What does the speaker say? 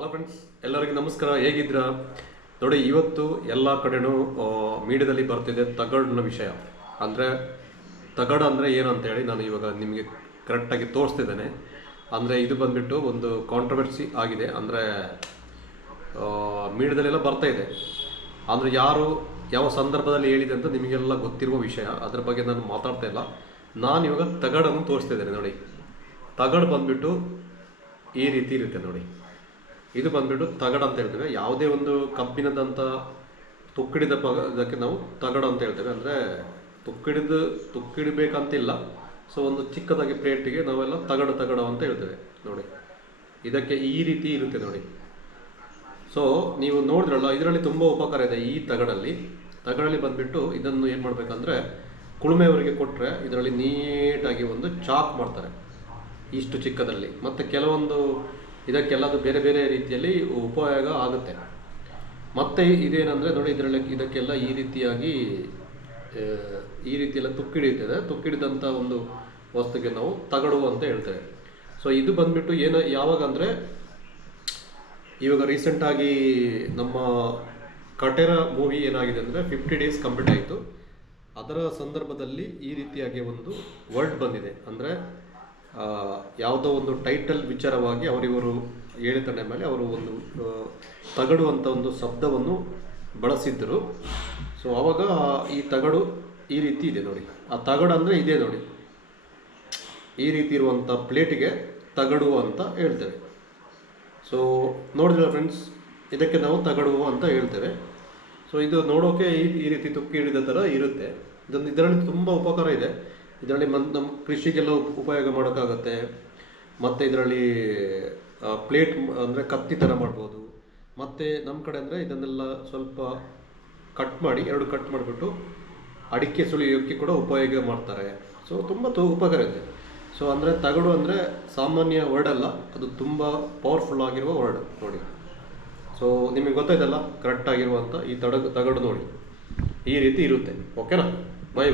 Hello friends, ಎಲ್ಲರಿಗೂ ನಮಸ್ಕಾರ. ಹೇಗಿದ್ದೀರಾ? ನೋಡಿ, ಇವತ್ತು ಎಲ್ಲ ಕಡೆನೂ ಮೀಡಿಯಾದಲ್ಲಿ ಬರ್ತಿದೆ ತಗಡಿನ ವಿಷಯ. ಅಂದರೆ ತಗಡು ಅಂದರೆ ಏನು ಅಂತೇಳಿ ನಾನು ಇವಾಗ ನಿಮಗೆ ಕರೆಕ್ಟಾಗಿ ತೋರಿಸ್ತಿದ್ದೇನೆ. ಅಂದರೆ ಇದು ಬಂದುಬಿಟ್ಟು ಒಂದು ಕಾಂಟ್ರವರ್ಸಿ ಆಗಿದೆ. ಅಂದರೆ ಮೀಡಿಯಾದಲ್ಲೆಲ್ಲ ಬರ್ತಾ ಇದೆ. ಅಂದರೆ ಯಾರು ಯಾವ ಸಂದರ್ಭದಲ್ಲಿ ಹೇಳಿದೆ ಅಂತ ನಿಮಗೆಲ್ಲ ಗೊತ್ತಿರುವ ವಿಷಯ. ಅದ್ರ ಬಗ್ಗೆ ನಾನು ಮಾತಾಡ್ತಾ ಇಲ್ಲ. ನಾನು ಇವಾಗ ತಗಡನ್ನು ತೋರಿಸ್ತಿದ್ದೇನೆ. ನೋಡಿ, ತಗಡು ಬಂದುಬಿಟ್ಟು ಈ ರೀತಿ ಇರುತ್ತೆ. ನೋಡಿ, ಇದು ಬಂದುಬಿಟ್ಟು ತಗಡು ಅಂತ ಹೇಳ್ತೇವೆ. ಯಾವುದೇ ಒಂದು ಕಬ್ಬಿಣದಂಥ ತುಕ್ಕಿಡಿದ ಇದಕ್ಕೆ ನಾವು ತಗಡು ಅಂತ ಹೇಳ್ತೇವೆ. ಅಂದರೆ ತುಕ್ಕಿಡಬೇಕಂತಿಲ್ಲ. ಸೊ ಒಂದು ಚಿಕ್ಕದಾಗಿ ಪ್ಲೇಟಿಗೆ ನಾವೆಲ್ಲ ತಗಡು ಅಂತ ಹೇಳ್ತೇವೆ. ನೋಡಿ, ಇದಕ್ಕೆ ಈ ರೀತಿ ಇರುತ್ತೆ. ನೋಡಿ, ಸೊ ನೀವು ನೋಡಿದ್ರಲ್ಲ, ಇದರಲ್ಲಿ ತುಂಬ ಉಪಕಾರ ಇದೆ. ಈ ತಗಡಲ್ಲಿ ಬಂದುಬಿಟ್ಟು ಇದನ್ನು ಏನು ಮಾಡಬೇಕಂದ್ರೆ, ಕುಳುಮೆಯವರಿಗೆ ಕೊಟ್ಟರೆ ಇದರಲ್ಲಿ ನೀಟಾಗಿ ಒಂದು ಚಾಕ್ ಮಾಡ್ತಾರೆ, ಇಷ್ಟು ಚಿಕ್ಕದಲ್ಲಿ. ಮತ್ತು ಕೆಲವೊಂದು ಇದಕ್ಕೆಲ್ಲದು ಬೇರೆ ಬೇರೆ ರೀತಿಯಲ್ಲಿ ಉಪಯೋಗ ಆಗುತ್ತೆ. ಮತ್ತು ಇದೇನೆಂದರೆ ನೋಡಿ, ಇದಕ್ಕೆಲ್ಲ ಈ ರೀತಿಯೆಲ್ಲ ತುಕ್ಕಿಡಿತದೆ. ತುಕ್ಕಿಡಿದಂಥ ಒಂದು ವಸ್ತುಗೆ ನಾವು ತಗಡು ಅಂತ ಹೇಳ್ತೇವೆ. ಸೊ ಇದು ಬಂದುಬಿಟ್ಟು ಯಾವಾಗ ಅಂದರೆ, ಇವಾಗ ರೀಸೆಂಟಾಗಿ ನಮ್ಮ ಕಟೇರ ಮೂವಿ ಏನಾಗಿದೆ ಅಂದರೆ 50 days ಕಂಪ್ಲೀಟ್ ಆಯಿತು. ಅದರ ಸಂದರ್ಭದಲ್ಲಿ ಈ ರೀತಿಯಾಗಿ ಒಂದು ವರ್ಡ್ ಬಂದಿದೆ. ಅಂದರೆ ಯಾವುದೋ ಒಂದು ಟೈಟಲ್ ವಿಚಾರವಾಗಿ ಅವರಿವರು ಹೇಳಿದ ಮೇಲೆ ಅವರು ಒಂದು ತಗಡು ಅಂತ ಒಂದು ಶಬ್ದವನ್ನು ಬಳಸಿದ್ದರು. ಸೊ ಆವಾಗ ಈ ತಗಡು ಈ ರೀತಿ ಇದೆ. ನೋಡಿ, ಆ ತಗಡು ಅಂದರೆ ಇದೇ. ನೋಡಿ, ಈ ರೀತಿ ಇರುವಂಥ ಪ್ಲೇಟಿಗೆ ತಗಡು ಅಂತ ಹೇಳ್ತೇವೆ. ಸೊ ನೋಡಿದ್ರೆ ಫ್ರೆಂಡ್ಸ್, ಇದಕ್ಕೆ ನಾವು ತಗಡು ಅಂತ ಹೇಳ್ತೇವೆ. ಸೊ ಇದು ನೋಡೋಕೆ ಈ ರೀತಿ ತುಕ್ಕಿ ಹಿಡಿದ ಥರ ಇರುತ್ತೆ. ಇದರಲ್ಲಿ ತುಂಬ ಉಪಕಾರ ಇದೆ. ಇದರಲ್ಲಿ ನಮ್ಮ ಕೃಷಿಗೆಲ್ಲ ಉಪಯೋಗ ಮಾಡೋಕ್ಕಾಗತ್ತೆ. ಮತ್ತು ಇದರಲ್ಲಿ ಪ್ಲೇಟ್ ಅಂದರೆ ಕತ್ತಿ ಥರ ಮಾಡ್ಬೋದು. ಮತ್ತು ನಮ್ಮ ಕಡೆ ಅಂದರೆ ಇದನ್ನೆಲ್ಲ ಸ್ವಲ್ಪ ಎರಡು ಕಟ್ ಮಾಡಿಬಿಟ್ಟು ಅಡಿಕೆ ಸುಲಿಯೋಕ್ಕೆ ಕೂಡ ಉಪಯೋಗ ಮಾಡ್ತಾರೆ. ಸೊ ತುಂಬ ಉಪಕಾರ ಇದೆ. ಸೊ ಅಂದರೆ ತಗಡು ಅಂದರೆ ಸಾಮಾನ್ಯ ವರ್ಡ್ ಅಲ್ಲ, ಅದು ತುಂಬ ಪವರ್ಫುಲ್ ಆಗಿರುವ ವರ್ಡ್. ನೋಡಿ, ಸೊ ನಿಮಗೆ ಗೊತ್ತಾಯ್ತಲ್ಲ ಕರೆಕ್ಟಾಗಿರುವಂಥ ಈ ತಗಡು ನೋಡಿ, ಈ ರೀತಿ ಇರುತ್ತೆ. ಓಕೆನಾ? ಬೈ.